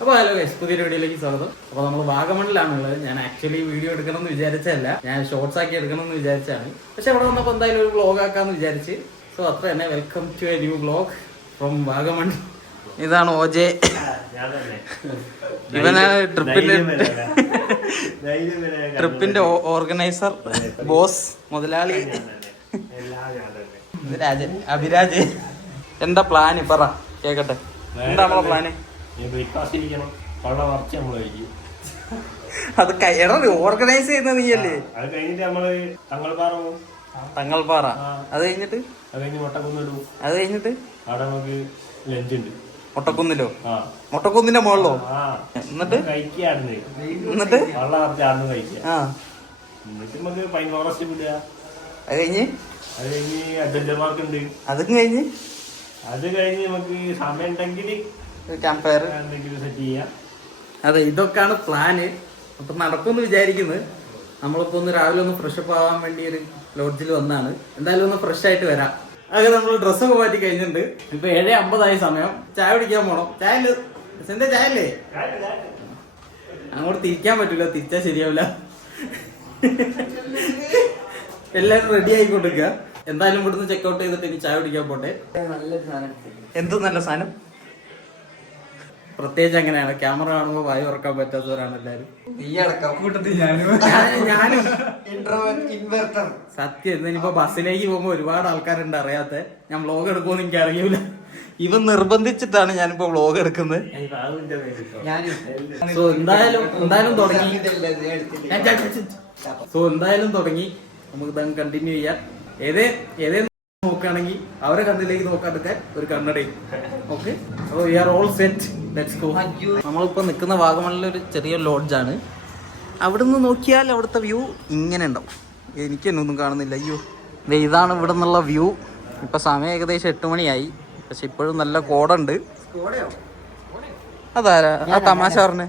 അപ്പോൾ hello guys പുതിയൊരു വീഡിയോയിലേക്ക് സ്വാഗതം. അപ്പോൾ നമ്മൾ വാഗമണിലാണുള്ളത് ഞാൻ ആക്ച്വലി വീഡിയോ എടുക്കണം എന്ന് വിചാരിച്ചല്ല ഞാൻ ഷോർട്സ് ആക്കി എടുക്കണം എന്ന് വിചാരിച്ചാണ് പക്ഷെ അവിടെ വന്നപ്പോൾ എന്തായാലും ഒരു വ്ളോഗ് ആക്കാമെന്ന് വിചാരിച്ച്. സോ അത്ര തന്നെ welcome to a new vlog from Vagamon ഇതാണ് ഓജെ ഇവന ട്രിപ്പിന്റെ ട്രിപ്പിന്റെ ഓർഗനൈസർ ബോസ് മുതലാളി. രാജൻ അഭിരാജ് എന്താ പ്ലാന് പറ കേക്കട്ടെ. എന്താ നമ്മളെ പ്ലാന് ബ്രേക്ക്ഫാസ്റ്റ് ഇരിക്കണം വെള്ളം നിറച്ച് നമ്മൾ കഴിക്കും. അത് കയറി ഓർഗനൈസ് ചെയ്യുന്ന നീയല്ലേ? അത് കഴിഞ്ഞിട്ട് നമ്മൾ തങ്ങൾപാറ പോകും. തങ്ങൾപാറ. അത് കഴിഞ്ഞിട്ട്? അത് കഴിഞ്ഞ് മുട്ടക്കുന്നിടും അത് കഴിഞ്ഞിട്ട്? അവിടെ നമുക്ക് ലഞ്ച് ഉണ്ട്. മുട്ടക്കുന്നിലോ? ആ. മൊട്ടക്കുന്നിന്റെ മുകളിലോ? എന്നിട്ട്? എന്നിട്ട്? വെള്ളം നിറച്ച് ആടുന്ന് കഴിക്കുക. ആ. എന്നിട്ട് നമുക്ക് പൈൻ ഫോറസ്റ്റ് വിടുക അത് കഴിഞ്ഞ്? അത് കഴിഞ്ഞ് അഡ്വഞ്ചർ പാർക്ക് ഉണ്ട്. അതും കഴിഞ്ഞ്? അത് കഴിഞ്ഞ് നമുക്ക് സമയം ഉണ്ടെങ്കിൽ ക്യാമ്പ് ഫയർ എന്തെങ്കിലും അതെ ഇതൊക്കെയാണ് പ്ലാന് അപ്പൊ നടക്കുമെന്ന് വിചാരിക്കുന്നത് നമ്മളിപ്പോ ഒന്ന് രാവിലെ ഒന്ന് ഫ്രഷ് അപ്പ് ആവാൻ വേണ്ടി ഒരു ലോഡ്ജിൽ വന്നാണ്. എന്തായാലും ഒന്ന് ഫ്രഷ് ആയിട്ട് വരാം. അത് നമ്മൾ ഡ്രസ്സൊക്കെ മാറ്റി കഴിഞ്ഞിട്ടുണ്ട്. ഇപ്പൊ ഏഴ് അമ്പതായി സമയം. ചായ കുടിക്കാൻ പോണം. ചായ എന്താ ചായ അല്ലേ അങ്ങോട്ട് തിരിക്കാൻ പറ്റൂല. തിരിച്ചാ ശരിയാവില്ല എല്ലാരും റെഡി ആയിക്കൊണ്ടിരിക്കുക എന്തായാലും ഇവിടുന്ന് ചെക്ക്ഔട്ട് ചെയ്തിട്ട് ഇനി ചായ കുടിക്കാൻ പോട്ടെ. എന്ത് നല്ല സാധനം. പ്രത്യേകിച്ച് അങ്ങനെയാണ്. ക്യാമറ കാണുമ്പോൾ വായു ഉറക്കാൻ പറ്റാത്തവരാണ് എല്ലാരും ഞാൻ- ഇൻവെർട്ടർ സത്യം ഇന്നിപ്പോ ബസ്സിലേക്ക് പോകുമ്പോ ഒരുപാട് ആൾക്കാരുണ്ട് അറിയാത്ത. ഞാൻ വ്ലോഗ് എടുക്കുമെന്ന് എനിക്ക് അറിയൂല. ഇവൻ നിർബന്ധിച്ചിട്ടാണ് ഞാനിപ്പോ വ്ലോഗ് എടുക്കുന്നത്. സോ എന്തായാലും എന്തായാലും തുടങ്ങി. സോ എന്തായാലും തുടങ്ങി. നമുക്ക് കണ്ടിന്യൂ ചെയ്യാം. ഏതേ ഏതേ നോക്കുകയാണെങ്കിൽ അവരെ കണ്ണിലേക്ക് നോക്കാതൊക്കെ ഒരു കണ്ണടയും. ഓക്കെ അപ്പോൾ we are all set let's go നമ്മളിപ്പോൾ നിൽക്കുന്ന വാഗമണിലെ ഒരു ചെറിയ ലോഡ്ജാണ് അവിടെ നിന്ന് നോക്കിയാൽ അവിടുത്തെ വ്യൂ ഇങ്ങനെ ഉണ്ടാവും. എനിക്ക് തന്നെ ഒന്നും കാണുന്നില്ല. അയ്യോ. ഇതാണ് ഇവിടെ നിന്നുള്ള വ്യൂ ഇപ്പം സമയം ഏകദേശം എട്ട് മണിയായി. പക്ഷെ ഇപ്പോഴും നല്ല കോടുണ്ട് അതാരാ? ആ തമാശ പറഞ്ഞ്.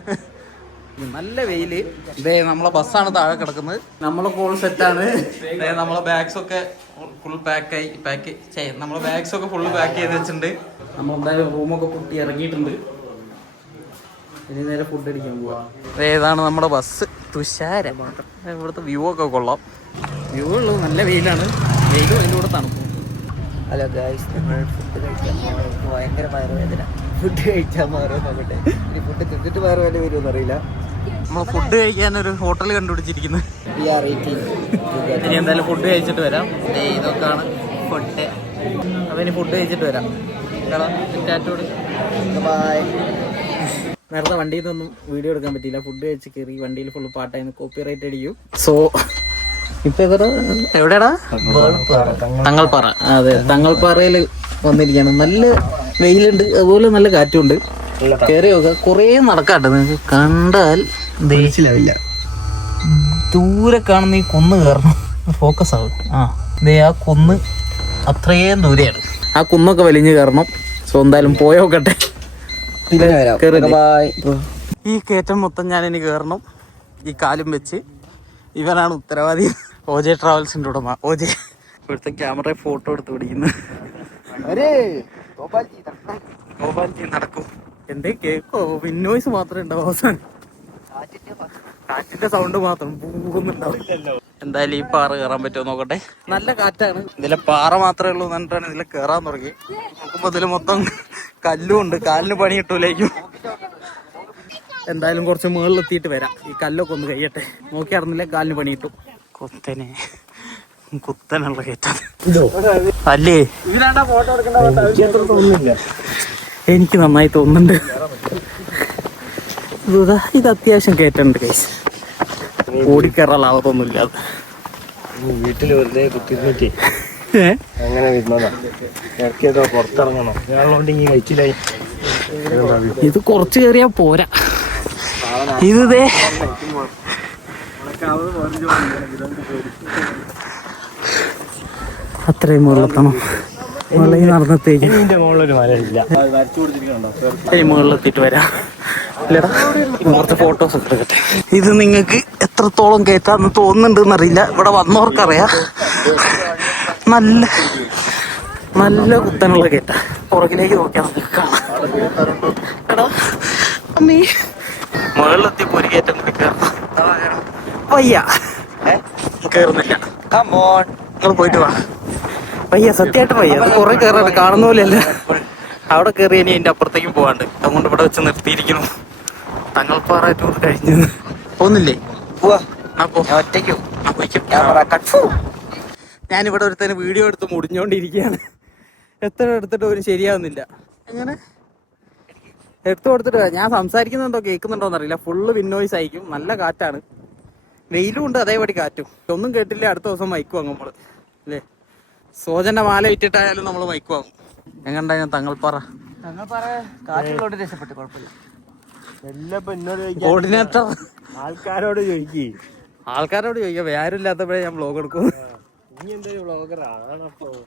നല്ല വെയിൽ. ഇതേ നമ്മളെ ബസ്സാണ് താഴെ കിടക്കുന്നത്. നമ്മളെ കോൾ സെറ്റാണ് നമ്മളെ ബാഗ്സ് ഒക്കെ ഫുൾ പാക്ക് ആയി പാക്ക് നമ്മളെ ബാഗ്സ് ഒക്കെ ഫുള്ള് പാക്ക് ചെയ്ത് വെച്ചിട്ടുണ്ട്. നമ്മൾ എന്തായാലും റൂമൊക്കെ പൊട്ടി ഇറങ്ങിയിട്ടുണ്ട്. ഇനി നേരെ ഫുഡ് അടിക്കാൻ പോവാ. ഏതാണ് നമ്മുടെ ബസ് തുഷാര ഇവിടുത്തെ വ്യൂ ഒക്കെ കൊള്ളാം. വ്യൂ ഉള്ളു നല്ല വെയിലാണ്. വെയിലും അതിന്റെ കൂടെ തണുപ്പും. ഹലോ ഗായ്സ് നമ്മൾ ഫുഡ് കഴിക്കാൻ ഭയങ്കര വയറുവേദന. ഫുഡ് കഴിക്കാൻ മാറും നോക്കട്ടെ ഇനി ഫുഡ് തിന്നിട്ട് വയറുവേദന വരുമോ അറിയില്ല. നമ്മൾ ഫുഡ് കഴിക്കാൻ ഒരു ഹോട്ടൽ കണ്ടുപിടിച്ചിരിക്കുന്നു. വി ആർ എയ്റ്റീൻ ഇനി എന്തായാലും ഫുഡ് കഴിച്ചിട്ട് വരാം. ദേ ഇതൊക്കെയാണ് ഫുഡ് അപ്പൊ ഇനി ഫുഡ് കഴിച്ചിട്ട് വരാം. ബായ് ബൈ നേരത്തെ വണ്ടിയിൽ നിന്നൊന്നും വീഡിയോ എടുക്കാൻ പറ്റിയില്ല. ഫുഡ് കഴിച്ച് കയറി വണ്ടിയിൽ ഫുൾ പാട്ടായിരുന്നു കോപ്പി റൈറ്റ് അടിക്കും സോ ഇപ്പൊ എവിടെ എവിടെയാടാ? തങ്ങൾപ്പാറ. അതെ തങ്ങൾപ്പാറയിൽ വന്നിരിക്കുകയാണ്. നല്ല വെയിലുണ്ട്. അതുപോലെ നല്ല കാറ്റുണ്ട് കയറി നോക്കുക കുറേ നടക്കാട്ടെ നിങ്ങൾക്ക് കണ്ടാൽ ദേശിലാവില്ല ദൂരെ കാണുന്ന ഈ കുന്ന് കയറണം. ഫോക്കസ് ആവും. ആ ദേ ആ കൊന്ന് അത്രയും ദൂരെയാണ്. ആ കുന്നൊക്കെ വലിഞ്ഞു കയറണം. സോ എന്തായാലും പോയോക്കട്ടെ. ഈ കയറ്റം മൊത്തം ഞാൻ ഇനി കയറണം. ഈ കാലും വെച്ച്. ഇവനാണ് ഉത്തരവാദി. ഓജെ ട്രാവൽസിന്റെ ഉടമ. ഓജെ ഇവിടുത്തെ ക്യാമറ ഫോട്ടോ എടുത്ത് പിടിക്കുന്നു. ഗോപാൽജി നടക്കും. എന്തേ? കേക്കോ? വിന്നോയ്സ് മാത്രമേ ഉണ്ടാവും അവസാനം. കാറ്റിന്റെ സൗണ്ട് മാത്രം പോകുന്നുണ്ടാവും. എന്തായാലും ഈ പാറ കയറാൻ പറ്റുമോ നോക്കട്ടെ? നല്ല കാറ്റാണ്. ഇതിലെ പാറ മാത്രമേ ഉള്ളൂ എന്നിട്ടാണ് ഇതിലെ കയറാൻ തുടങ്ങി. നോക്കുമ്പോ ഇതിൽ മൊത്തം കല്ലും ഉണ്ട് കാലിന് പണി കിട്ടൂലേക്കും എന്തായാലും കുറച്ച് മുകളിലെത്തിയിട്ട് വരാം. ഈ കല്ലൊക്കെ ഒന്ന് കഴിയട്ടെ. നോക്കി അറിഞ്ഞില്ല കാലിന് പണി കിട്ടും. കുത്തനെ. കുത്തനുള്ള കയറ്റം. അല്ലേ? എനിക്ക് നന്നായി തോന്നുന്നുണ്ട്. ഇതാ, ഇത് അത്യാവശ്യം കേറ്റണ്ട് കേസ് ഓടിക്കയറാൻ വീട്ടിൽ വെറുതെ കുത്തിരുന്നിട്ട്? അങ്ങനെ വരുന്നതാ ഇറക്കിയതോ പുറത്തിറങ്ങണം? ഞാനുള്ളതുകൊണ്ട് ഇങ്ങനെ കഴിച്ചില്ലായി ഇത് കുറച്ച് കയറിയാ പോരാ. ഇത് ദേ. അത്രയും മുകളിലെത്തണം മുകളിൽ നടന്നെത്തേക്ക് ഇനി മുകളിലെത്തിയിട്ട് വരാം. ഇല്ലടാ കുറച്ച് ഫോട്ടോസ് ഒക്കെ എടുക്കട്ടെ. ഇത് നിങ്ങൾക്ക് എത്രത്തോളം കയറ്റാന്ന് തോന്നുന്നുണ്ടെന്ന് അറിയില്ല. ഇവിടെ വന്നവർക്കറിയാം. നല്ല നല്ല കുത്തനുള്ള കയറ്റ. പുറകിലേക്ക് നോക്കിയാൽ നമുക്ക് കാണാം. എടാ അമ്മീ. മുകളിലെത്തി കയറണം. വയ്യ. കയറുന്നില്ല. നിങ്ങൾ പോയിട്ട് വാ. വയ്യ സത്യമായിട്ട് പയ്യ. അത് കുറെ കയറാണ് കാണുന്ന പോലെയല്ല. അവിടെ കയറി ഇനി എന്റെ അപ്പുറത്തേക്കും പോവാണ്ട്. അതുകൊണ്ട് ഇവിടെ വെച്ച് നിർത്തിയിരിക്കുന്നു. തങ്ങൾപ്പാറ ടൂർ കഴിഞ്ഞു. പോന്നില്ലേ? ഞാനിവിടെ ഒരുത്തന് വീഡിയോ എടുത്ത് മുടിഞ്ഞോണ്ടിരിക്കുകയാണ്. എത്ര എടുത്തിട്ട് ഒരു ശരിയാവുന്നില്ല. എങ്ങനെ? എടുത്തു കൊടുത്തിട്ട് ഞാൻ സംസാരിക്കുന്നുണ്ടോ കേൾക്കുന്നുണ്ടോന്ന് അറിയില്ല ഫുള്ള് വിന്നോയ്സ് ആയിരിക്കും. നല്ല കാറ്റാണ്. വെയിലും ഉണ്ട് അതേപടി കാറ്റും. ഒന്നും കേട്ടില്ല? അടുത്ത ദിവസം മയക്കും നമ്മൾ. അല്ലേ? സോജന്റെ മാല വിറ്റിട്ടായാലും നമ്മൾ മൈക്കുവാകും എങ്ങണ്ടായിരുന്നു തങ്ങൾപ്പാറ? രക്ഷപ്പെട്ടു കുഴപ്പമില്ല. എല്ലാം എന്നോട് ചോദിക്കാൻ കോർഡിനേറ്റർ ആൾക്കാരോട് ചോദിക്കേ. ആൾക്കാരോട് ചോദിക്കാം. വേറെ ഇല്ലാത്തപ്പോഴേ ഞാൻ ബ്ലോഗ് എടുക്കും.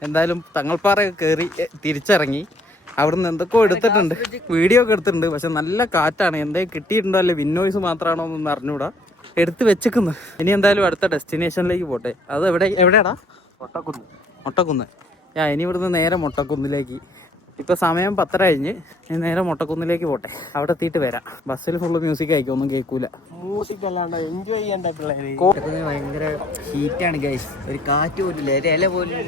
എന്തായാലും തങ്ങൾപ്പാറ കയറി തിരിച്ചിറങ്ങി. അവിടുന്ന് എന്തൊക്കെയോ എടുത്തിട്ടുണ്ട്. വീഡിയോ ഒക്കെ എടുത്തിട്ടുണ്ട്. പക്ഷെ നല്ല കാറ്റാണ്. എന്തേ കിട്ടിയിട്ടുണ്ടോ അല്ലെ? വിന്നോയ്സ് മാത്രമാണോ എന്നൊന്ന് അറിഞ്ഞൂടാ. എടുത്ത് വെച്ചേക്കുന്നു. ഇനി എന്തായാലും അടുത്ത ഡെസ്റ്റിനേഷനിലേക്ക് പോട്ടെ. അത് എവിടെ എവിടെയാടാ? ഒട്ടക്കുന്ന് മൊട്ടക്കുന്ന്. ഞാൻ ഇനി ഇവിടുന്ന് നേരെ മൊട്ടക്കുന്നിലേക്ക്. ഇപ്പൊ സമയം പത്തര കഴിഞ്ഞ് ഞാൻ നേരെ മൊട്ടക്കുന്നിലേക്ക് പോട്ടെ. അവിടെ എത്തിയിട്ട് വരാം. ബസ്സിൽ ഫുള്ള് മ്യൂസിക് ആയിരിക്കും ഒന്നും കേൾക്കൂല. മ്യൂസിക് അല്ലാണ്ട് എൻജോയ് ചെയ്യണ്ട പിള്ളേര്. ഭയങ്കര ഹീറ്റാണ് ഗൈസ് ഒരു കാറ്റ് പോലും ഇല പോലും.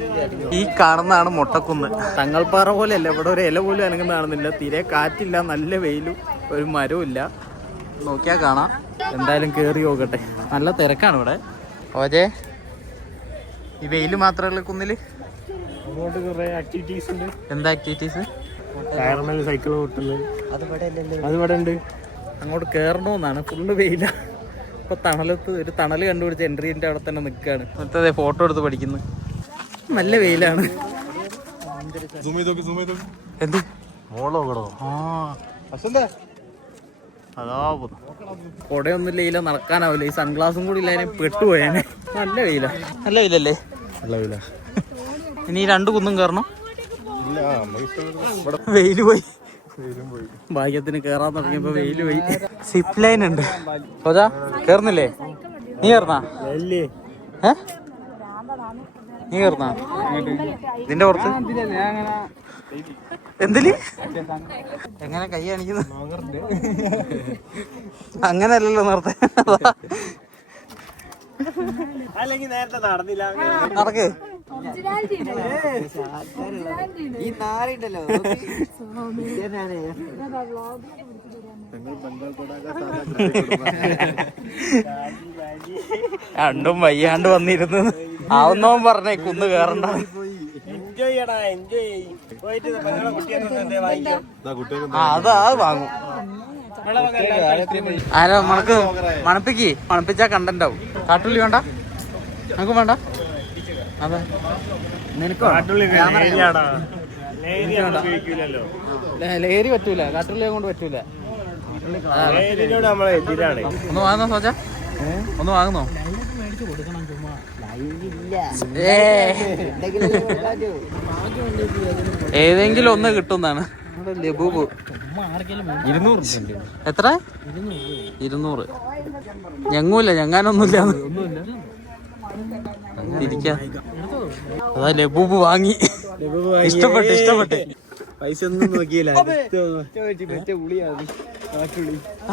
ഈ കാണുന്നതാണ് മൊട്ടക്കുന്ന്. തങ്ങൾപ്പാറ പോലെയല്ല. ഇവിടെ ഒരു ഇല പോലും അനങ്ങുന്ന കാണുന്നില്ല തീരെ കാറ്റില്ല നല്ല വെയിലും ഒരു മരവും ഇല്ല. നോക്കിയാൽ കാണാം. എന്തായാലും കേറി നോക്കട്ടെ നല്ല തിരക്കാണ് ഇവിടെ. ഓജേ ഈ വെയിൽ മാത്രമല്ല കുന്നിൽ? അങ്ങോട്ട് കുറെ ആക്ടിവിറ്റീസ് ഉണ്ട്. എന്താ ആക്ടിവിറ്റീസ് കയർമൽ സൈക്കിൾ ഓട്ടുന്നത് അത് ഇവിടെ അല്ലല്ലോ അത് ഉണ്ട് അങ്ങോട്ട് കയറണമെന്നാണ് ഫുള്ള് വെയില. ഇപ്പൊ തണലത്ത് ഒരു തണൽ കണ്ടുപിടിച്ച് എൻട്രീന്റെ അവിടെ തന്നെ നിൽക്കുകയാണ് മറ്റേ ഫോട്ടോ എടുത്ത് പഠിക്കുന്നു. നല്ല വെയിലാണ്. എന്ത്? മോളോ കൂടോ ആ. അതാ കൊടയൊന്നും ഇല്ല നടക്കാനാവില്ല. ഈ സൺഗ്ലാസും കൂടി ഇല്ല പെട്ടുപോയാനെ. നല്ല വെയില. നല്ല വെയിലല്ലേ? നല്ല വെയില. ഇനി ഈ രണ്ട് കുന്നും കയറണം വെയിൽ പോയി. ഭാഗ്യത്തിന് കേറാൻ തുടങ്ങിയപ്പോ വെയിൽ പോയി. സിപ്പ് ലൈൻ ഉണ്ട്. സോജാ കേറുന്നില്ലേ? നീ കയറുന്ന ഏ? നീ കയറുന്ന നിന്റെ പുറത്ത്? എന്തിൽ? എങ്ങനെ കൈ കാണിക്കുന്നു? അങ്ങനല്ലല്ലോ നേരത്തെ. അല്ലെങ്കിൽ നേരത്തെ നടന്നില്ല. നടക്ക്. ഈ ഇതന്നെയാണ്. രണ്ടും വയ്യാണ്ട് വന്നിരുന്നു. ആവുന്നവൻ പറഞ്ഞേ കുന്ന് കേറണ്ട. എൻജോയ് ചെയ്യടാ എൻജോയ് പോയിട്ട് അത് അത് വാങ്ങും. ആരോ മണക്ക് മണപ്പിക്ക്? മണപ്പിച്ചാ കണ്ടുണ്ടാവും കാട്ടുള്ളി വേണ്ട? നമുക്ക് വേണ്ട? അതെ. നിനക്കോ ലേരി പറ്റൂല. കാട്ടുള്ളിയെ കൊണ്ട് പറ്റൂല. ഒന്ന് വാങ്ങുന്നോ സോച്ച ഒന്ന് വാങ്ങുന്നോ? ഏതെങ്കിലും ഒന്ന് കിട്ടുന്നതാണ്. ലബൂബ് ഇരുന്നൂറ് എത്ര? ഇരുന്നൂറ്. ഞങ്ങൂല്ല ഞങ്ങാനൊന്നുമില്ല. അതാ ലബൂബ് വാങ്ങി. ഇഷ്ടപ്പെട്ട് ഇഷ്ടപ്പെട്ട്. പൈസ ഒന്നും നോക്കിയില്ല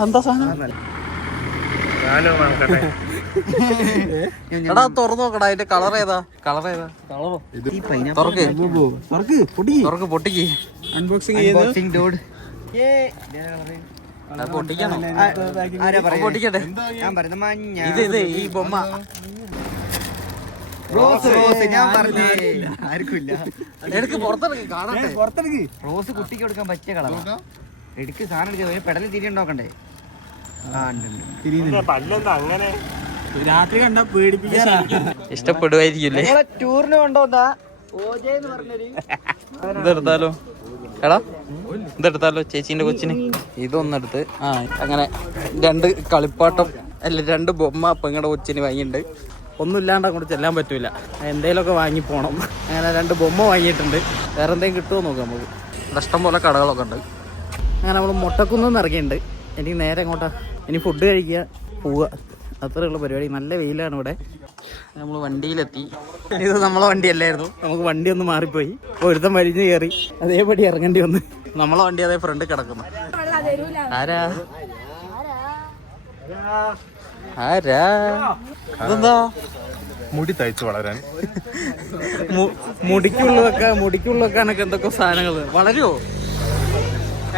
എന്താ സാധനം? ഞാനോ എടാ തുറന്നു നോക്കടാ അതിന്റെ കളർ ഏതാ? കളർ ഏതാ? തുറക്ക്. തുറക്ക് പൊട്ടിക്ക്. Unboxing unboxing dude. പൊട്ടിക്കണം. ആരാ അപ്പൊ പറയുന്നത്? പൊട്ടിക്കട്ടെ. ഞാൻ പറയുന്നത് മഞ്ഞ. ഇത് ഇത് ഈ ബൊമ്മ. റോസ് റോസ് ഞാൻ പറഞ്ഞേ ആർക്കില്ല എടുക്ക് പുറത്തിറങ്ങി കാണട്ടെ. റോസ് കുട്ടിക്ക് കൊടുക്കാൻ പറ്റിയ കളർ എടുക്ക് സാധനം എടുക്കുക പെടലിൽ തിരി ഉണ്ടാക്കണ്ടേ അങ്ങനെ? രാത്രി കണ്ട പേടിപ്പിക്കാൻ ഇഷ്ടപ്പെടുമായിരിക്കില്ലേ ടൂറിന് കൊണ്ടുവന്നാ ഓജെ എന്ന് പറഞ്ഞൊരു ഇതെടുത്താലോ? എടാ ഇതെടുത്താലോ ചേച്ചീന്റെ കൊച്ചിന്? ഇതൊന്നെടുത്ത്. ആ അങ്ങനെ രണ്ട് കളിപ്പാട്ടം അല്ല രണ്ട് ബൊമ്മ പെങ്ങടെ കൊച്ചിന് വാങ്ങിയിട്ടുണ്ട്. ഒന്നും ഇല്ലാണ്ട് അങ്ങോട്ട് ചെല്ലാൻ പറ്റൂല. എന്തേലൊക്കെ വാങ്ങി പോണം. അങ്ങനെ രണ്ട് ബൊമ്മ വാങ്ങിയിട്ടുണ്ട്. വേറെ എന്തെങ്കിലും കിട്ടുമോ നോക്കാം നമുക്ക്. ഇഷ്ടം പോലെ കടകളൊക്കെ ഉണ്ട്. അങ്ങനെ നമ്മൾ മുട്ടക്കുന്നിറങ്ങിയിട്ടുണ്ട് എനിക്ക് നേരെ എങ്ങോട്ടാ? ഇനി ഫുഡ് കഴിക്കുക പോവുക. അത്രയുള്ള പരിപാടി. നല്ല വെയിലാണ് ഇവിടെ. നമ്മൾ വണ്ടിയിലെത്തി. ഇത് നമ്മളെ വണ്ടിയല്ലായിരുന്നു. നമുക്ക് വണ്ടി ഒന്ന് മാറിപ്പോയി. ഒരുത്തം വലിഞ്ഞു കയറി. അതേപടി ഇറങ്ങേണ്ടി വന്ന്. നമ്മളെ വണ്ടി അതേ ഫ്രണ്ട് കിടക്കുന്നു. ആരാ? ആരാ? അതെന്താ? മുടി തയ്ച്ചു വളരാൻ. മുടിക്കുള്ളതൊക്കെ മുടിക്കുള്ള വെക്കാൻ മുടിക്കുള്ള വെക്കാനൊക്കെ എന്തൊക്കെ സാധനങ്ങൾ വളരുവോ?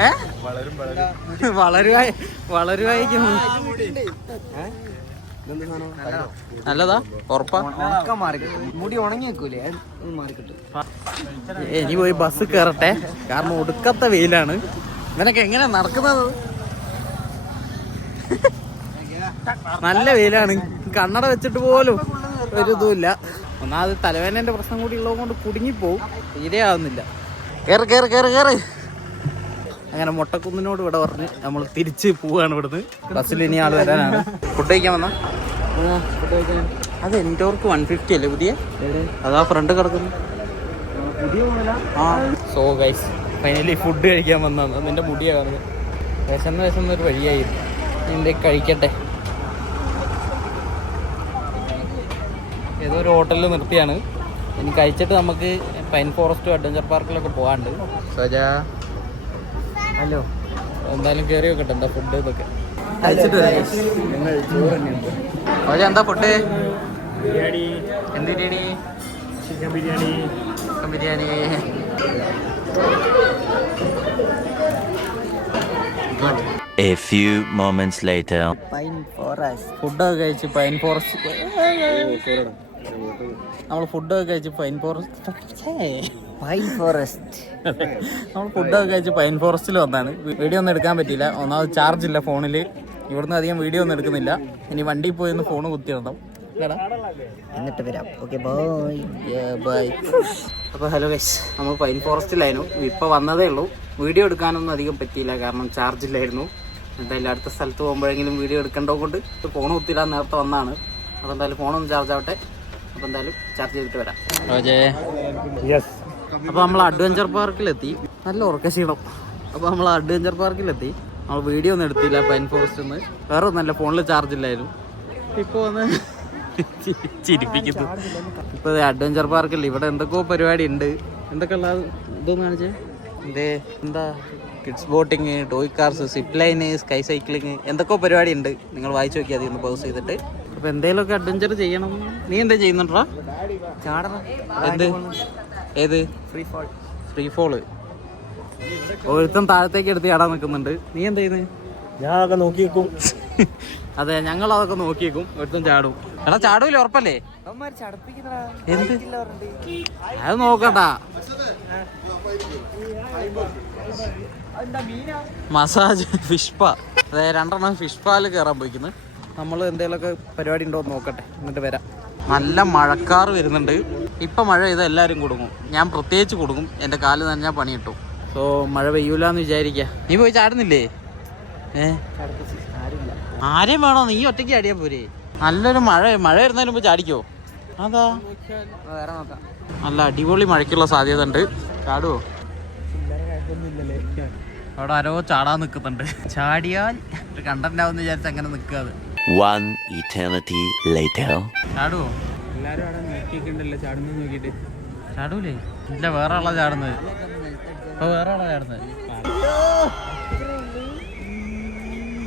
ഏ? വളരും വളരും. വളരുവായി വളരുവായിരിക്കും. നല്ലതാ. ഉറപ്പാ? മുടി ഉണങ്ങി വെക്കൂലേ ഇനി പോയി ബസ് കയറട്ടെ കാരണം ഒടുക്കത്ത വെയിലാണ്. ഇവനൊക്കെ എങ്ങനെ നടക്കുന്നത്? നല്ല വെയിലാണ്. കണ്ണട വെച്ചിട്ട് പോലും ഒരു ഇതുമില്ല. ഒന്നാമത് തലവേദനന്റെ പ്രശ്നം കൂടി ഉള്ളത് കൊണ്ട് കുടുങ്ങിപ്പോവും. തീരെ ആവുന്നില്ല. കേറ് കേറ് കേറ് കേറ്. അങ്ങനെ മുട്ടക്കുന്നിനോട് ഇവിടെ പറഞ്ഞ് നമ്മൾ തിരിച്ച് പോവാണ് ഇവിടുന്ന്. ബസ്സിൽ ഇനി ആൾ വരാനാണ്. ഫുഡ് കഴിക്കാൻ വന്ന? അത് എന്റോർക്ക് വൺ ഫിഫ്റ്റി അല്ലേ പുതിയ? അതാ ഫ്രണ്ട് കിടക്കുന്നു സോ ഗൈസ് ഫൈനലി ഫുഡ് കഴിക്കാൻ വന്നതാണ്. നിന്റെ മുടിയാണ് വിശന്ന് വിശന്ന് ഒരു വഴിയായി. നിന്റെ കഴിക്കട്ടെ. ഏതോ ഒരു ഹോട്ടലിൽ നിർത്തിയാണ്. ഇനി കഴിച്ചിട്ട് നമുക്ക് പൈൻ ഫോറസ്റ്റും അഡ്വഞ്ചർ പാർക്കിലൊക്കെ പോകാണ്ട് സോജ. ഹലോ. എന്തായാലും കയറി വെക്കട്ടെ എന്താ ഫുഡ് ഇതൊക്കെ. കഴിച്ചിട്ട് എന്താ ഫുഡ് ബിരിയാണി. എന്ത് biryani? Chicken biryani. Chicken biryani. A few moments later. Pine forest ഫുഡൊക്കെ കഴിച്ച് പൈൻ ഫോറസ്റ്റ് നമ്മൾ ഫുഡൊക്കെ കഴിച്ച് പൈൻ ഫോറസ്റ്റ് പൈൻ ഫോറസ്റ്റ് നമ്മൾ ഫുഡൊക്കെ കഴിച്ച് പൈൻ ഫോറസ്റ്റിൽ വന്നാണ് വീഡിയോ ഒന്നും എടുക്കാൻ പറ്റിയില്ല. ഒന്നാമത് ചാർജ് ഇല്ല ഫോണിൽ ഇവിടുന്ന് അധികം വീഡിയോ ഒന്നും എടുക്കുന്നില്ല. ഇനി വണ്ടിയിൽ പോയി ഒന്ന് ഫോൺ കുത്തിയിടണം. എന്നിട്ട് വരാം. ഓക്കെ ബൈ ബൈ അപ്പോൾ ഹലോ ഗൈസ് നമ്മൾ പൈൻ ഫോറസ്റ്റിലായിരുന്നു ഇപ്പോൾ വന്നതേ ഉള്ളൂ. വീഡിയോ എടുക്കാനൊന്നും അധികം പറ്റിയില്ല. കാരണം ചാർജ് ഇല്ലായിരുന്നു. എന്തായാലും അടുത്ത സ്ഥലത്ത് പോകുമ്പോഴെങ്കിലും വീഡിയോ എടുക്കേണ്ടത് കൊണ്ട് ഫോൺ കുത്തിയിടാൻ നേരത്തെ വന്നാണ് അപ്പോൾ എന്തായാലും ഫോണൊന്ന് ചാർജ് ആവട്ടെ. അപ്പോൾ എന്തായാലും ചാർജ് ചെയ്തിട്ട് വരാം. അപ്പോൾ നമ്മൾ അഡ്വഞ്ചർ പാർക്കിലെത്തി നല്ല ഉറക്കശീണം അപ്പോൾ നമ്മൾ അഡ്വഞ്ചർ പാർക്കിലെത്തി നമ്മൾ വീഡിയോ ഒന്നും എടുത്തില്ല പൈൻ ഫോറസ്റ്റ് ഒന്ന് വേറെ ഒന്നല്ല ഫോണിൽ ചാർജ് ഇല്ലായിരുന്നു. ഇപ്പോൾ ഒന്ന് ചിരിപ്പിക്കുന്നു. ഇപ്പോൾ അഡ്വഞ്ചർ പാർക്കിൽ ഇവിടെ എന്തൊക്കെയോ പരിപാടി ഉണ്ട് എന്തൊക്കെയുള്ള ഇതൊന്നും കാണിച്ചേ. ഇതേ എന്താ? Kids boating toy cars zip line sky cycling എന്തൊക്കെയോ പരിപാടി ഉണ്ട് നിങ്ങൾ വായിച്ചു നോക്കിയാൽ മതി ഒന്ന് പോസ് ചെയ്തിട്ട്. അപ്പോൾ എന്തെങ്കിലുമൊക്കെ അഡ്വഞ്ചർ ചെയ്യണം. നീ എന്താ ചെയ്യുന്നുണ്ടോ എന്ത്? ഏത്? ഫ്രീ ഫോൾ ഫ്രീ ഫോൾ ഒരുത്തൻ താഴത്തേക്ക് എടുത്ത് ചാടാൻ നിൽക്കുന്നുണ്ട്. നീ എന്ത് ചെയ്യുന്നത് ഞാൻ അതൊക്കെ നോക്കി വെക്കും അതെ ഞങ്ങൾ അതൊക്കെ നോക്കിയേക്കും. ഒരുത്തൻ ചാടും. എടാ ചാടൂല ഉറപ്പല്ലേ? എന്ത്? അത് നോക്കണ്ട മസാജ് ഫിഷ് പാ. അതെ രണ്ടെണ്ണം ഫിഷ് പാൽ കയറാൻ പോയിക്കുന്നു. നമ്മൾ എന്തെങ്കിലുമൊക്കെ പരിപാടി ഉണ്ടോ എന്ന് നോക്കട്ടെ. എന്നിട്ട് വരാം. നല്ല മഴക്കാറ് വരുന്നുണ്ട്. ഇപ്പൊ മഴ ചെയ്ത എല്ലാവരും കൊടുക്കും ഞാൻ പ്രത്യേകിച്ച് കൊടുക്കും എന്റെ കാൽ നനഞ്ഞാൽ പണി കിട്ടും. സോ മഴ പെയ്യൂലെന്ന് വിചാരിക്കുക നീ പോയി ചാടുന്നില്ലേ? ഏ? ആരെയും വേണോ? നീ ഒറ്റയ്ക്ക് ചാടിയാ പോരെ. നല്ലൊരു മഴ മഴ വരുന്നതിന് മുമ്പ് ചാടിക്കോ? അതാ. വേറെ നോക്കാം നല്ല അടിപൊളി മഴയ്ക്കുള്ള സാധ്യത ഉണ്ട്. ചാടുവോ? അവിടെ ആരോ ചാടാൻ നിൽക്കുന്നുണ്ട് ചാടിയാൽ കണ്ടന്റ് ആവുന്ന വിചാരിച്ച് അങ്ങനെ നിൽക്കാതെ One eternity later. ചാടുവോ എല്ലാരും അവിടെ നോക്കിയിട്ടുണ്ടല്ലോ ചാടുന്നത് നോക്കിയിട്ട്. ചാടൂലേ? ഇല്ല വേറെ ആളാ ചാടുന്നത്. ഇപ്പൊ വേറെ ആളാ ചാടുന്നത്.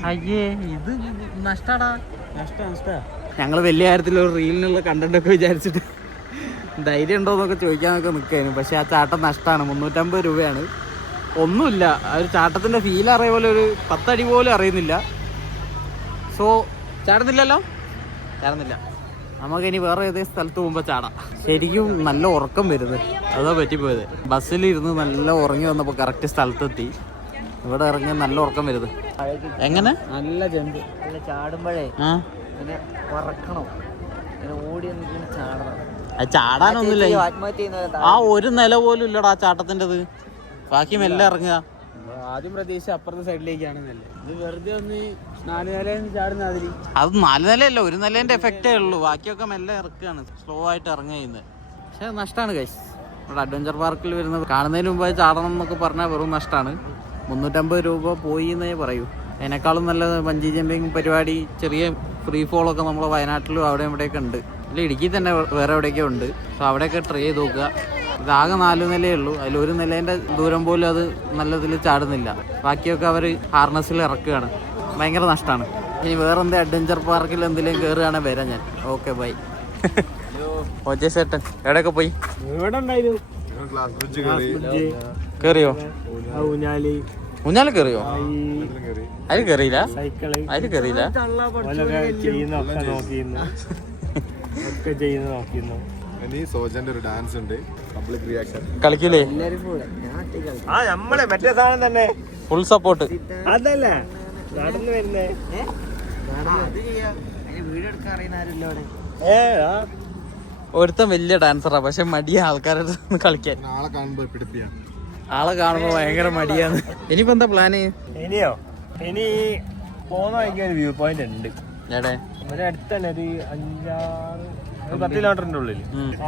അയ്യേ ഇത് നഷ്ടാടാ. ഞങ്ങൾ വലിയ കാര്യത്തിൽ ഒരു റീലിനുള്ള കണ്ടന്റ് ഒക്കെ വിചാരിച്ചിട്ട് ധൈര്യം ഉണ്ടോ എന്നൊക്കെ ചോദിക്കാനൊക്കെ നിൽക്കായിരുന്നു പക്ഷെ ആ ചാട്ടം നഷ്ടമാണ് മുന്നൂറ്റമ്പത് രൂപയാണ്. ഒന്നുമില്ല. ആ ഒരു ചാട്ടത്തിന്റെ ഫീൽ അറിയ പോലെ ഒരു പത്തടി പോലും അറിയുന്നില്ല. സോ ചാടുന്നില്ലല്ലോ ചാടുന്നില്ല നമുക്ക് ഇനി വേറെ ഏതെങ്കിലും സ്ഥലത്ത് പോകുമ്പോൾ ചാടാം. ശരിക്കും നല്ല ഉറക്കം വരുന്നത് അതാ പറ്റിപ്പോയത്. ബസ്സിലിരുന്ന് നല്ല ഉറങ്ങി വന്നപ്പോൾ കറക്റ്റ് സ്ഥലത്തെത്തി. ഇവിടെ ഇറങ്ങി നല്ല ഉറക്കം വരുന്നത് എങ്ങനെ? നല്ല ജമ്പ്. ചാടുമ്പോഴേ പിന്നെ ഉറക്കണം. ഓടി ചാടണം. ചാടാനൊന്നുമില്ല. ആ ഒരു നില പോലും ഇല്ലടാ ചാട്ടത്തിന്റെത്. ബാക്കി മെല്ലെ ഇറങ്ങുക. ആദ്യം പ്രതീക്ഷ അപ്പുറത്തെ സൈഡിലേക്കാണ് നല്ല ഇത് വെറുതെ ഒന്ന് നാല് നിലയിൽ ചാടുന്ന അതിരി അത് നാല് നിലയല്ല ഒരു നിലേന്റെ എഫക്റ്റേ ഉള്ളൂ. ബാക്കിയൊക്കെ മെല്ലെ ഇറക്കുകയാണ് സ്ലോ ആയിട്ട് ഇറങ്ങുക ചെയ്യുന്നത്. പക്ഷെ നഷ്ടമാണ് കൈസ് ഇവിടെ അഡ്വഞ്ചർ പാർക്കിൽ വരുന്നത് കാണുന്നതിന് മുമ്പായി ചാടണം എന്നൊക്കെ പറഞ്ഞാൽ വെറും നഷ്ടമാണ് മുന്നൂറ്റമ്പത് രൂപ പോയി എന്നേ പറയൂ. അതിനേക്കാളും നല്ല ബഞ്ചി ജമ്പിങ് പരിപാടി ചെറിയ ഫ്രീ ഫോളൊക്കെ നമ്മൾ വയനാട്ടിലും അവിടെ ഇവിടെയൊക്കെ ഉണ്ട്. ഇല്ല ഇടുക്കി തന്നെ വേറെ എവിടെയൊക്കെ ഉണ്ട്. അപ്പോൾ അവിടെയൊക്കെ ട്രൈ ചെയ്ത് നോക്കുക. ഇതാകെ നാല് നിലയേ ഉള്ളൂ. അതിൽ ഒരു നിലേന്റെ ദൂരം പോലും അത് നല്ലതിൽ ചാടുന്നില്ല. ബാക്കിയൊക്കെ അവർ ഹാർനസിൽ ഇറക്കുകയാണ്. ഭയങ്കര നഷ്ടമാണ് ഇനി വേറെ എന്തെങ്കിലും അഡ്വഞ്ചർ പാർക്കിൽ എന്തെങ്കിലും കയറുകയാണെങ്കിൽ വരാം ഞാൻ. ഓക്കെ ബൈ ഓജെ ചേട്ടൻ. എവിടെയൊക്കെ പോയി? ആ ഊഞ്ഞാലി. കേറിയോ? അതിൽ കേറിയില്ല? അതിൽ കേറിയില്ല? സോജന്റെ ഒരു ഡാൻസ് ഉണ്ട്. പബ്ലിക് റിയാക്ഷൻ കളിക്കൂലേ? എല്ലാരും പോളെ ഞാൻ ഒറ്റയ്ക്ക് കളിക്കും. ആ നമ്മളെ മറ്റേ സാധനം തന്നെ. ഫുൾ സപ്പോർട്ട് അതല്ല. നടന്നു വരുന്നേ. ഏ? ആ, അത് ചെയ്യാം. അതിന് വീഡിയോ എടുക്കാൻ അറിയുന്ന ആരുമില്ല അവിടെ. ഏ ആ. ഒരുത്തൻ വലിയ ഡാൻസറാ പക്ഷെ മടിയ ആൾക്കാരുടെ കളിക്കാൻ. ആളെ കാണുമ്പോ ഭയങ്കര മടിയാണ്. ഇനിയിപ്പോ എന്താ പ്ലാന് ഇനിയോ? ഇനി പോകുന്ന വഴിക്ക് വ്യൂ പോയിന്റ് ഉണ്ട്. അടുത്തന്നെ ഇവിടെ അടുത്ത് തന്നെ ഒരു അഞ്ചാറ് പത്ത് കിലോമീറ്ററിന്റെ ഉള്ളിൽ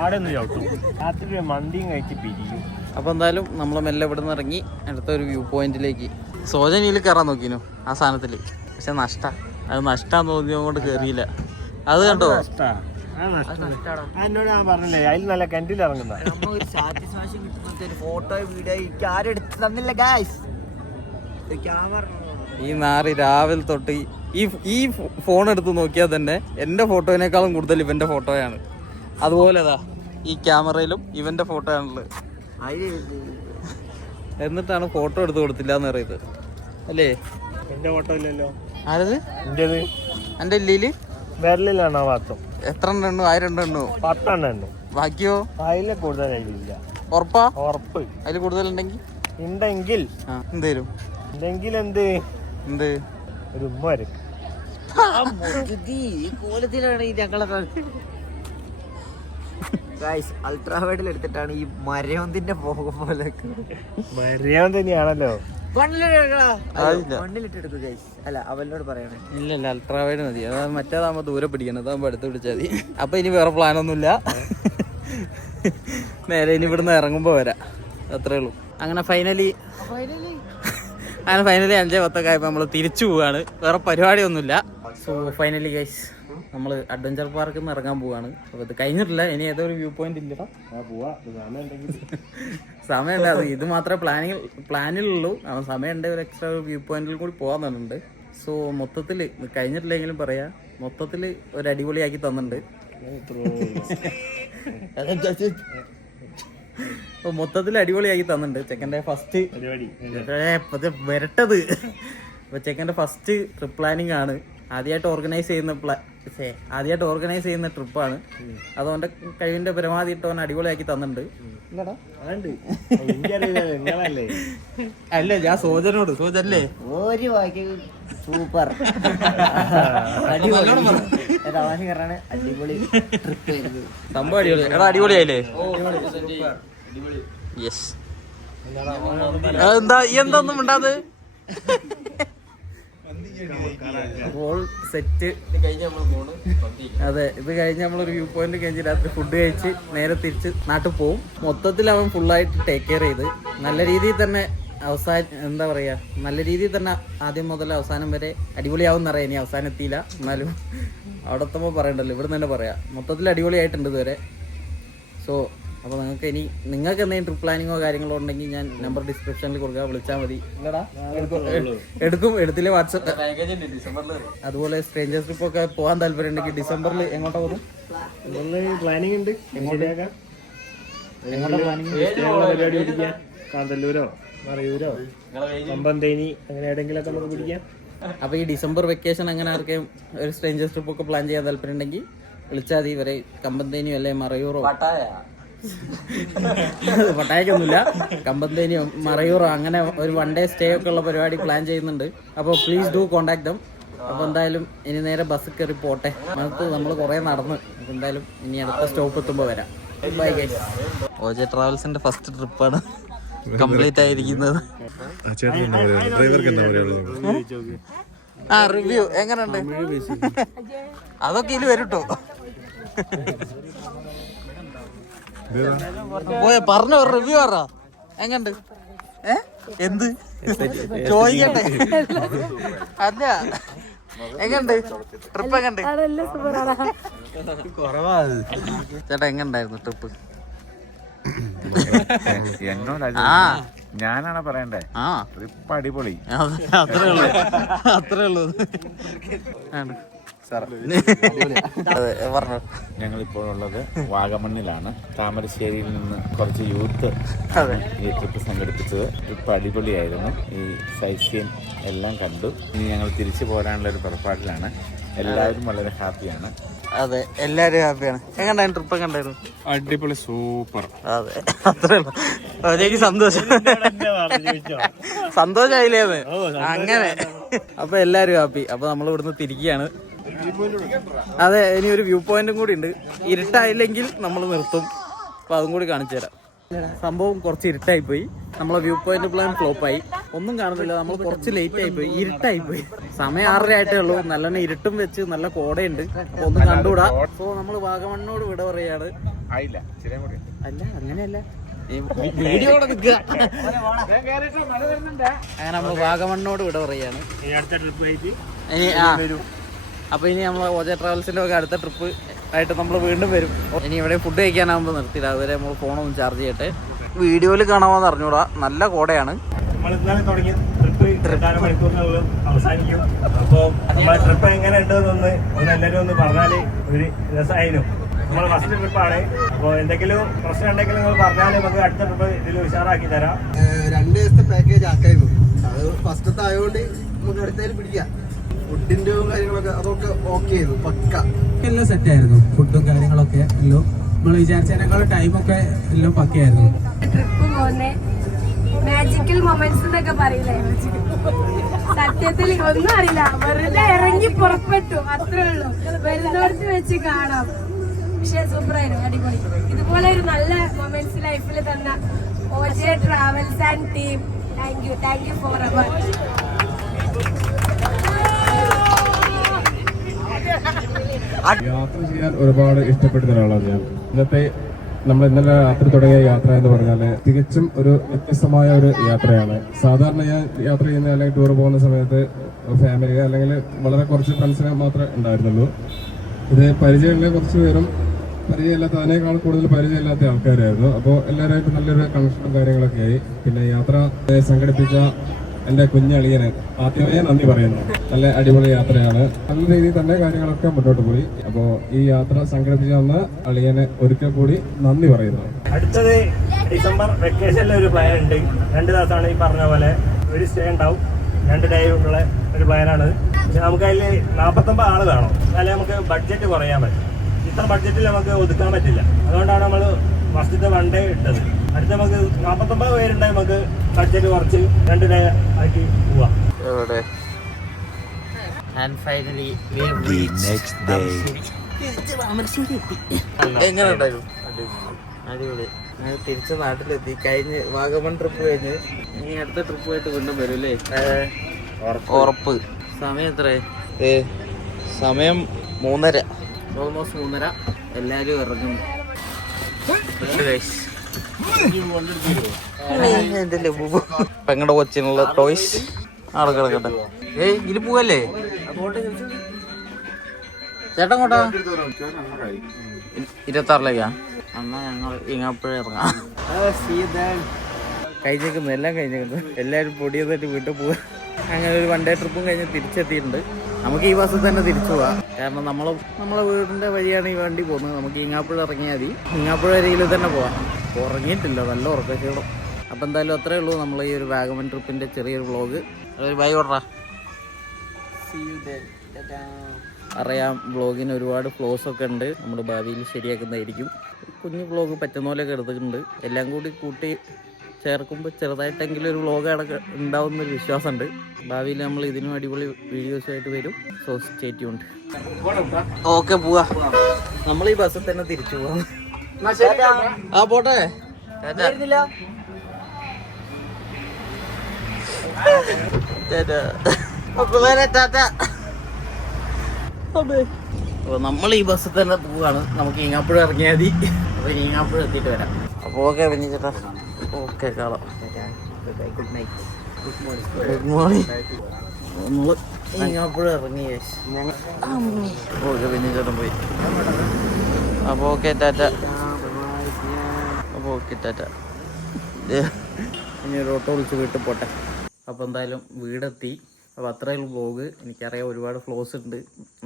ആടെ ഒന്ന് ചവിട്ടും. രാത്രി മന്തിയും കഴിച്ച് പിരിയും. അപ്പൊ എന്തായാലും നമ്മൾ മെല്ലെ ഇവിടെ നിന്ന് ഇറങ്ങി അടുത്തൊരു വ്യൂ പോയിന്റിലേക്ക്. സോജനിയിൽ കയറാൻ നോക്കിനു ആ സാധനത്തിൽ. പക്ഷെ നഷ്ട. അത് നഷ്ടം തോന്നിയത് കൊണ്ട് കയറിയില്ല അത് കണ്ടോ? നഷ്ടാ. ആ നഷ്ടം ആ, എന്നോട് ഞാൻ പറഞ്ഞില്ലേ അതിൽ നല്ല കിണറ്റിൽ ഇറങ്ങുന്ന. നമ്മ ഒരു സാറ്റിസ്ഫാക്ഷൻ കിട്ടുന്ന ഒരു ഫോട്ടോ വീഡിയോ എനിക്ക് ആരും എടുത്ത് തന്നില്ല ഗായ്സ് ക്യാമറ. ഈ നാറി രാവിലെ തൊട്ട് ഈ- ഈ ഫോൺ എടുത്ത് നോക്കിയാൽ തന്നെ എന്റെ ഫോട്ടോയിനേക്കാളും കൂടുതൽ ഇവന്റെ ഫോട്ടോയാണ്. അതുപോലെതാ ഈ ക്യാമറയിലും ഇവന്റെ ഫോട്ടോ ആണുള്ളത് എന്നിട്ടാണ് ഫോട്ടോ എടുത്ത് കൊടുത്തില്ല എന്ന് പറയുന്നത്. അല്ലേ? എന്റെ ഫോട്ടോ ഇല്ലല്ലോ. ആരത്? എന്റേത് എന്റെ ഇല്ലീൽ വിരലിലാണോ ഭാഗത്തും എത്ര എണ്ണം ആയിരം എണ്ണം പത്തെണ്ണം ബാക്കിയോ? അതിലെ കൂടുതൽ അതിലില്ല ഉറപ്പാ? ഉറപ്പ്. അതിൽ കൂടുതലുണ്ടെങ്കിൽ ഉണ്ടെങ്കിൽ. ഉണ്ടെങ്കിൽ എന്തേലും? ഉണ്ടെങ്കിൽ എന്ത്? എന്ത്? ഒരു ഉമ്മ വരും കോലത്തിലാണ് ഈ ഞങ്ങളെ ഗായ്സ് അൾട്രാ വൈഡിൽ എടുത്തിട്ടാണ് ഈ മരയൊന്തിന്റെ പോകും പോലെ മര്യാദ തന്നെയാണല്ലോ. അല്ല അവനോട് പറയണേ. ഇല്ല ഇല്ല അൾട്രാവൈഡ് മതി. അതാ മറ്റേതാകുമ്പോ ദൂരെ പിടിക്കണം. അതാകുമ്പോ അടുത്ത് പിടിച്ചാൽ മതി. അപ്പൊ ഇനി വേറെ പ്ലാനൊന്നുമില്ല നേരെ ഇനി ഇവിടുന്ന് ഇറങ്ങുമ്പോ വരാം. അത്രേ ഉള്ളൂ. അങ്ങനെ ഫൈനലി ഫൈനലി അങ്ങനെ ഫൈനലി അഞ്ചേ പത്തൊക്കെ ആയപ്പോൾ നമ്മൾ തിരിച്ചു പോവാണ്. വേറെ പരിപാടി ഒന്നുമില്ല സോ ഫൈനലി ഗൈസ് നമ്മൾ അഡ്വഞ്ചർ പാർക്കിൽ നിന്ന് ഇറങ്ങാൻ പോവാണ്. അപ്പോൾ ഇത് കഴിഞ്ഞിട്ടില്ല. ഇനി ഏതോ ഒരു വ്യൂ പോയിന്റ് ഇല്ലടാ സമയമുണ്ട് അത് ഇത് മാത്രമേ പ്ലാനിങ് പ്ലാനിലുള്ളൂ കാരണം സമയമുണ്ട്. ഒരു എക്സ്ട്രാ ഒരു വ്യൂ പോയിന്റിൽ കൂടി പോകാൻ തന്നിട്ടുണ്ട്. സോ മൊത്തത്തിൽ കഴിഞ്ഞിട്ടില്ലെങ്കിലും പറയാ. മൊത്തത്തിൽ ഒരു അടിപൊളിയാക്കി തന്നിട്ടുണ്ട്. അപ്പൊ മൊത്തത്തിൽ അടിപൊളിയാക്കി തന്നിട്ടുണ്ട്. ചെക്കന്റെ ഫസ്റ്റ് വരട്ടത്. അപ്പൊ ചെക്കന്റെ ഫസ്റ്റ് ട്രിപ്പ് പ്ലാനിങ് ആണ്. ആദ്യമായിട്ട് ഓർഗനൈസ് ചെയ്യുന്ന പ്ലാ ആദ്യമായിട്ട് ഓർഗനൈസ് ചെയ്യുന്ന ട്രിപ്പാണ് അതുകൊണ്ട് കഴിവിന്റെ പരമാവധി ഇട്ട് അവൻ അടിപൊളിയാക്കി തന്നിട്ടുണ്ട്. അല്ല ഞാൻ സോജനോട് സോജനല്ലേ? ഒരു വാക്ക് സൂപ്പർ. അടിപൊളി. തമാശ കാരണം അടിപൊളി ട്രിപ്പ് ആയിരുന്നു. സംഭവം അടിപൊളി. എടാ അടിപൊളിയായില്ലേ? യെസ് എന്താ എന്തൊന്നും ഉണ്ടാത് അപ്പോൾ സെറ്റ് അതെ ഇത് കഴിഞ്ഞ് നമ്മളൊരു വ്യൂ പോയിന്റ് കഴിഞ്ഞ് രാത്രി ഫുഡ് കഴിച്ച് നേരെ തിരിച്ച് നാട്ടിൽ പോവും. മൊത്തത്തിൽ അവൻ ഫുള്ളായിട്ട് ടേക്ക് കെയർ ചെയ്ത്. നല്ല രീതിയിൽ തന്നെ അവസാന എന്താ പറയാ നല്ല രീതിയിൽ തന്നെ ആദ്യം മുതൽ അവസാനം വരെ അടിപൊളിയാവും എന്നറിയാം ഇനി അവസാനം എത്തിയില്ല. എന്നാലും അവിടെ എത്തുമ്പോൾ പറയണ്ടല്ലോ. ഇവിടെ തന്നെ പറയാം. മൊത്തത്തിൽ അടിപൊളിയായിട്ടുണ്ട് ഇതുവരെ. സോ അപ്പോൾ നിങ്ങൾക്ക് ഇനി നിങ്ങൾക്ക് എന്തെങ്കിലും ട്രിപ്പ് പ്ലാനിങ്ങോ കാര്യങ്ങളോ ഉണ്ടെങ്കിൽ ഞാൻ നമ്പർ ഡിസ്ക്രിപ്ഷനിൽ കൊടുക്കുക വിളിച്ചാൽ മതി. എടുക്കും. എടുത്തില്ലേ വാട്സപ്പ്. അതുപോലെ സ്ട്രേഞ്ചേഴ്സ് ട്രിപ്പ് ഒക്കെ പോകാൻ താല്പര്യം ഉണ്ടെങ്കിൽ ഡിസംബറിൽ എങ്ങോട്ടാ പോകും പ്ലാനിങ് ഉണ്ട്. എങ്ങോട്ടാ? കാന്തല്ലൂരോ? മറയൂരോ? പമ്പന്തേനി അങ്ങനെ എവിടെയെങ്കിലൊക്കെ നമുക്ക് പിടിക്കാം. അപ്പോൾ ഈ ഡിസംബർ വെക്കേഷൻ അങ്ങനെ ആർക്കെയും ഒരു സ്ട്രേഞ്ചേഴ്സ് ട്രിപ്പ് ഒക്കെ പ്ലാൻ ചെയ്യാൻ താല്പര്യം ഉണ്ടെങ്കിൽ വിളിച്ചാൽ മതി. ഇവരെ കമ്പന്തേനിയോ അല്ലെ മറയൂറോ? പട്ടായക്കൊന്നുമില്ല. കമ്പന്തേനിയോ മറയൂറോ അങ്ങനെ ഒരു വൺ ഡേ സ്റ്റേ ഒക്കെ ഉള്ള പരിപാടി പ്ലാൻ ചെയ്യുന്നുണ്ട്. അപ്പോൾ പ്ലീസ് ഡു കോണ്ടാക്ട് ദം അപ്പോൾ എന്തായാലും ഇനി നേരെ ബസ് കയറി പോട്ടെ. അടുത്ത് നമ്മൾ കുറേ നടന്ന്. അപ്പോൾ എന്തായാലും ഇനി അടുത്ത സ്റ്റോപ്പ് എത്തുമ്പോ വരാം. ബൈ ഗൈസ് ഓജെ ട്രാവൽസിന്റെ ഫസ്റ്റ് ട്രിപ്പാണ് കംപ്ലീറ്റ് ആയിരിക്കുന്നത്. ചേട്ടൻ ഡ്രൈവർക്ക് എന്താ പറയാ ആ റിവ്യൂ എങ്ങനെയുണ്ട് അതൊക്കെ ഇതിൽ വരും കേട്ടോ പോയ പറഞ്ഞ ഒരു റിവ്യൂ പറ. എങ്ങണ്ട് ഏ? എന്ത്? ചോദിക്കട്ടെ. അല്ല എങ്ങണ്ട് ട്രിപ്പ് എങ്ങണ്ട് ചേട്ടാ എങ്ങണ്ടായിരുന്നു ട്രിപ്പ് ആ. ഞാനാണ് പറയണ്ടേ? ആ. ട്രിപ്പ് അടിപൊളി. അത്രേ ഉള്ളൂ. അത്രേ ഉള്ളൂ. പറഞ്ഞു ഞങ്ങൾ ഇപ്പോൾ ഉള്ളത് വാഗമണ്ണിലാണ്. താമരശ്ശേരിയിൽ നിന്ന് കുറച്ച് യൂത്ത് അതെ. ഈ ട്രിപ്പ് സംഘടിപ്പിച്ചത്. ട്രിപ്പ് അടിപൊളിയായിരുന്നു. ഈ സൈസ്യം എല്ലാം കണ്ടു. ഇനി ഞങ്ങൾ തിരിച്ചു പോരാനുള്ള ഒരു പുറപ്പാടിലാണ്. എല്ലാവരും വളരെ ഹാപ്പിയാണ്. അതെ എല്ലാരും ഹാപ്പിയാണ്. എങ്ങനെയാണ് ട്രിപ്പ് എങ്ങണ്ടായിരുന്നു അടിപൊളി സൂപ്പർ. അതെ അത്രയും സന്തോഷം. സന്തോഷമായില്ലേ അങ്ങനെ. അപ്പൊ എല്ലാരും ഹാപ്പി. അപ്പൊ നമ്മൾ ഇവിടുന്ന് തിരിക്കുകയാണ്. അതെ ഇനി ഒരു വ്യൂ പോയിന്റും കൂടി ഉണ്ട്. ഇരുട്ടായില്ലെങ്കിൽ നമ്മൾ നിർത്തും. അപ്പൊ അതും കൂടി കാണിച്ചു തരാം. സംഭവം കുറച്ച് ഇരുട്ടായി പോയി നമ്മളെ വ്യൂ പോയിന്റ് പ്ലാൻ ഫ്ലോപ്പ് ആയി. ഒന്നും കാണുന്നില്ല. നമ്മൾ കുറച്ച് ലേറ്റ് ആയി പോയി ഇരുട്ടായി പോയി സമയം ആറര ആയിട്ടേ ഉള്ളൂ. നല്ലോണം ഇരുട്ടും വെച്ച് നല്ല കോടയുണ്ട്. ഒന്ന് കണ്ടുകൂടാ. സോ നമ്മൾ വാഗമണ്ണോട് വിട പറയാണ് അല്ല അങ്ങനെയല്ല. വീഡിയോ നിൽക്കുക. അങ്ങനെ നമ്മൾ വാഗമണ്ണോട് വിട പറയാണ് അടുത്ത ട്രിപ്പ് ആയിട്ട് ഇനി ആ അപ്പൊ ഇനി നമ്മൾ ഓജ ട്രാവൽസിന്റെ ഒക്കെ അടുത്ത ട്രിപ്പ് ആയിട്ട് നമ്മൾ വീണ്ടും വരും. ഇനി ഇവിടെ ഫുഡ് കഴിക്കാനാകുമ്പോൾ നിർത്തില്ല അതുവരെ നമ്മൾ ഫോണൊന്ന് ചാർജ് ചെയ്യട്ടെ. വീഡിയോയിൽ കാണാമെന്ന് അറിഞ്ഞൂടാ. നല്ല കോടയാണ്. അവസാനിക്കും. അപ്പോൾ നമ്മളെ ട്രിപ്പ് എങ്ങനെ ഉണ്ടെന്നൊന്ന് ഒന്ന് എല്ലാവരും ഒന്ന് പറഞ്ഞാൽ ഒരു രസമായിരുന്നു നമ്മൾ ഫസ്റ്റ് ട്രിപ്പാണ് അപ്പോൾ എന്തെങ്കിലും പ്രശ്നം ഉണ്ടെങ്കിൽ നിങ്ങൾ പറഞ്ഞാൽ നമുക്ക് അടുത്ത ട്രിപ്പ് ഇതിൽ ഉഷാറാക്കി തരാം. രണ്ട് ദിവസത്തെ പാക്കേജ് ആക്കായിരുന്നു. അത് ഫസ്റ്റത്തെ ആയതുകൊണ്ട് നമുക്ക് അടുത്തേലും പിടിക്കാം. ഫുഡിന്റെ കാര്യങ്ങളൊക്കെ അതൊക്കെ ഓക്കെ ചെയ്തു പക്ക. എല്ലാം സെറ്റ് ആയിരുന്നു. ഫുഡും കാര്യങ്ങളൊക്കെ എല്ലാം നമ്മൾ വിചാരിച്ചതിനേക്കാളും ടൈമൊക്കെ എല്ലാം പക്കയായിരുന്നു ട്രിപ്പ് പോകുന്നേ മാജിക്കൽ മൊമെന്റ്സ് എന്നൊക്കെ പറയില്ലേ? സത്യത്തിൽ ഒന്നും അറിയില്ല. വെറുതെ ഇറങ്ങി പുറപ്പെട്ടു. അത്രേ ഉള്ളൂ. വരുന്നവർക്ക് വെച്ച് കാണാം. പക്ഷെ സൂപ്പറായിരുന്നു. അടിപൊളി. ഇതുപോലെ ഒരു നല്ല മൊമെന്റ്സ് ലൈഫിൽ തന്ന OJ travels and team thank you thank you for അവർ യാത്ര ചെയ്യാൻ ഒരുപാട് ഇഷ്ടപ്പെടുന്ന ഒരാളാണ് ഞാൻ. ഇന്നത്തെ നമ്മൾ ഇന്നലെ രാത്രി തുടങ്ങിയ യാത്ര എന്ന് പറഞ്ഞാൽ തികച്ചും ഒരു വ്യത്യസ്തമായ ഒരു യാത്രയാണ്. സാധാരണ ഞാൻ യാത്ര ചെയ്യുന്ന അല്ലെങ്കിൽ ടൂർ പോകുന്ന സമയത്ത് ഫാമിലി അല്ലെങ്കിൽ വളരെ കുറച്ച് ഫ്രണ്ട്സിനെ മാത്രമേ ഉണ്ടായിരുന്നുള്ളൂ. ഇത് പരിചയമുള്ള കുറച്ച് പേരും പരിചയമില്ലാത്ത അതിനേക്കാൾ കൂടുതൽ പരിചയമില്ലാത്ത ആൾക്കാരായിരുന്നു. അപ്പോൾ എല്ലാവരുമായിട്ട് നല്ലൊരു കണക്ഷനും കാര്യങ്ങളൊക്കെ ആയി. പിന്നെ യാത്ര സംഘടിപ്പിച്ച എന്റെ കുഞ്ഞളിയന് ആദ്യമേ നന്ദി പറയുന്നു. നല്ല അടിപൊളി യാത്രയാണ്. നല്ല രീതിയിൽ തന്നെ കാര്യങ്ങളൊക്കെ മുന്നോട്ട് പോയി. അപ്പോൾ ഈ യാത്ര സംഘടിപ്പിച്ചു തന്ന അളിയന് ഒരിക്കൽ കൂടി നന്ദി പറയുന്നു. അടുത്തത് ഡിസംബർ വെക്കേഷനിലെ ഒരു പ്ലാൻ ഉണ്ട്. രണ്ട് ദിവസമാണ് ഈ പറഞ്ഞ പോലെ ഒരു സ്റ്റേ ഉണ്ടാവും. രണ്ട് ഡേ ഉള്ള ഒരു പ്ലാനാണ് പക്ഷെ നമുക്ക് അതിൽ നാൽപ്പത്തൊമ്പത് ആൾ വേണം. എന്നാലേ നമുക്ക് ബഡ്ജറ്റ് കുറയാൻ പറ്റും. ഇത്ര ബഡ്ജറ്റിൽ നമുക്ക് ഒതുക്കാൻ പറ്റില്ല. അതുകൊണ്ടാണ് നമ്മൾ ഫസ്റ്റത്തെ വൺ ഡേ ഇട്ടത്. അടുത്ത നമുക്ക് നാൽപ്പത്തൊമ്പത് പേരുണ്ടെങ്കിൽ നമുക്ക് ബഡ്ജറ്റ് കുറച്ച് രണ്ട് ഡേ ആക്കി പോവാം. The next day. അടിപൊളി. ഞാൻ തിരിച്ച് നാട്ടിലെത്തി. കഴിഞ്ഞ് വാഗമൺ ട്രിപ്പ് കഴിഞ്ഞ് ഇനി അടുത്ത ട്രിപ്പ് ആയിട്ട് വീണ്ടും വരും അല്ലേ? ഉറപ്പ്. സമയം എത്ര സമയം മൂന്നര. ഓൾമോസ്റ്റ് മൂന്നര. എല്ലാരും ഇറങ്ങുന്നു. പെങ്ങടെ കൊച്ചിനുള്ള ടോയ്സ് അവിടെ കിടക്കട്ടെ. ഏയ് ഇതിൽ പോവല്ലേ? ചേട്ടൻ കോട്ടാ ഇരുപത്താറിലേക്കാ? എന്നാ ഞങ്ങൾ ഇങ്ങപ്പോഴേ ഇറങ്ങാം. കഴിഞ്ഞേക്കുന്നു എല്ലാം കഴിഞ്ഞേക്കുന്നു. എല്ലാവരും പൊടിയതായിട്ട് വീട്ടിൽ പോവുക അങ്ങനെ ഒരു വൺ ഡേ ട്രിപ്പും കഴിഞ്ഞ് തിരിച്ചെത്തിയിട്ടുണ്ട്. നമുക്ക് ഈ ബസ്സിൽ തന്നെ തിരിച്ചു പോവാം. കാരണം നമ്മൾ നമ്മളെ വീടിന്റെ വഴിയാണ് ഈ വണ്ടി പോകുന്നത്. നമുക്ക് ഇങ്ങാപ്പുഴ ഇറങ്ങിയാൽ മതി. ഇങ്ങാപ്പുഴ വരിയിൽ തന്നെ പോവാം. ഉറങ്ങിയിട്ടില്ല നല്ല ഉറക്കക്കേടും അപ്പം എന്തായാലും അത്രേ ഉള്ളൂ നമ്മൾ ഈ ഒരു വാഗമൺ ട്രിപ്പിന്റെ ചെറിയൊരു വ്ലോഗ് ഒരു ബൈ ഓർഡറാ അറിയാം വ്ളോഗിന് ഒരുപാട് ഫ്ലോസ് ഒക്കെ ഉണ്ട്. നമ്മുടെ ഭാവിയിൽ ശരിയാക്കുന്നതായിരിക്കും. കുഞ്ഞു വ്ളോഗ് പറ്റുന്ന പോലെയൊക്കെ എടുത്തിട്ടുണ്ട്. എല്ലാം കൂടി കൂട്ടി ചേർക്കുമ്പോൾ ചെറുതായിട്ടെങ്കിലും ഒരു വ്ളോഗ് അടക്ക ഉണ്ടാവുന്നൊരു വിശ്വാസമുണ്ട്. ഭാവിയിൽ നമ്മൾ ഇതിനും അടിപൊളി വീഡിയോസുമായിട്ട് വരും. സോ സ്റ്റേറ്റ് ഉണ്ട് ഓക്കെ പോവാ. നമ്മൾ ഈ ബസ്സിൽ തന്നെ തിരിച്ചു പോവാം. ആ പോട്ടെ. നമ്മൾ ഈ ബസ്സിൽ തന്നെ പോവാണ്. നമുക്ക് ഇങ്ങാപ്പുഴ ഇറങ്ങിയാൽ മതി. അപ്പൊ ഇങ്ങാപ്പുഴ എത്തിയിട്ട് വരാം. അപ്പൊ ഓക്കെ പിന്നെ ചേട്ടാ. ഓക്കെ കാണാം. Good night good morning good morning ഇറങ്ങി ഓക്കെ പിന്നെ ചേട്ടൻ പോയി. അപ്പൊ ഓക്കെ ടാറ്റ. അപ്പൊ ഓക്കെ ടാറ്റ. ഇനി ഒരു ഓട്ടോ വിളിച്ച് വീട്ടിൽ പോട്ടെ. അപ്പോൾ എന്തായാലും വീടെത്തി. അപ്പോൾ അത്രയും വ്ളോഗ് എനിക്കറിയാം ഒരുപാട് ഫ്ലോസ് ഉണ്ട്.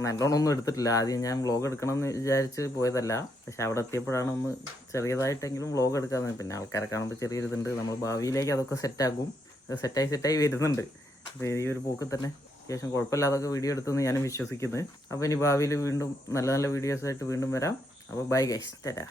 നല്ലോണം ഒന്നും എടുത്തിട്ടില്ല. ആദ്യം ഞാൻ വ്ളോഗ് എടുക്കണമെന്ന് വിചാരിച്ച് പോയതല്ല. പക്ഷെ അവിടെ എത്തിയപ്പോഴാണ് ഒന്ന് ചെറിയതായിട്ടെങ്കിലും വ്ളോഗ് എടുക്കാൻ പിന്നെ ആൾക്കാരെ കാണുമ്പോൾ ചെറിയൊരിതുണ്ട്. നമ്മൾ ഭാവിയിലേക്ക് അതൊക്കെ സെറ്റാക്കും സെറ്റായി സെറ്റായി വരുന്നുണ്ട്. അപ്പോൾ ഈ ഒരു പോക്കിൽ തന്നെ. അത്യാവശ്യം കുഴപ്പമില്ലാതൊക്കെ വീഡിയോ എടുത്തെന്ന് ഞാനും വിശ്വസിക്കുന്നത് അപ്പോൾ ഇനി ഭാവിയിൽ വീണ്ടും നല്ല നല്ല വീഡിയോസായിട്ട് വീണ്ടും വരാം. അപ്പോൾ ബൈ ഗൈസ് ടാറ്റാ.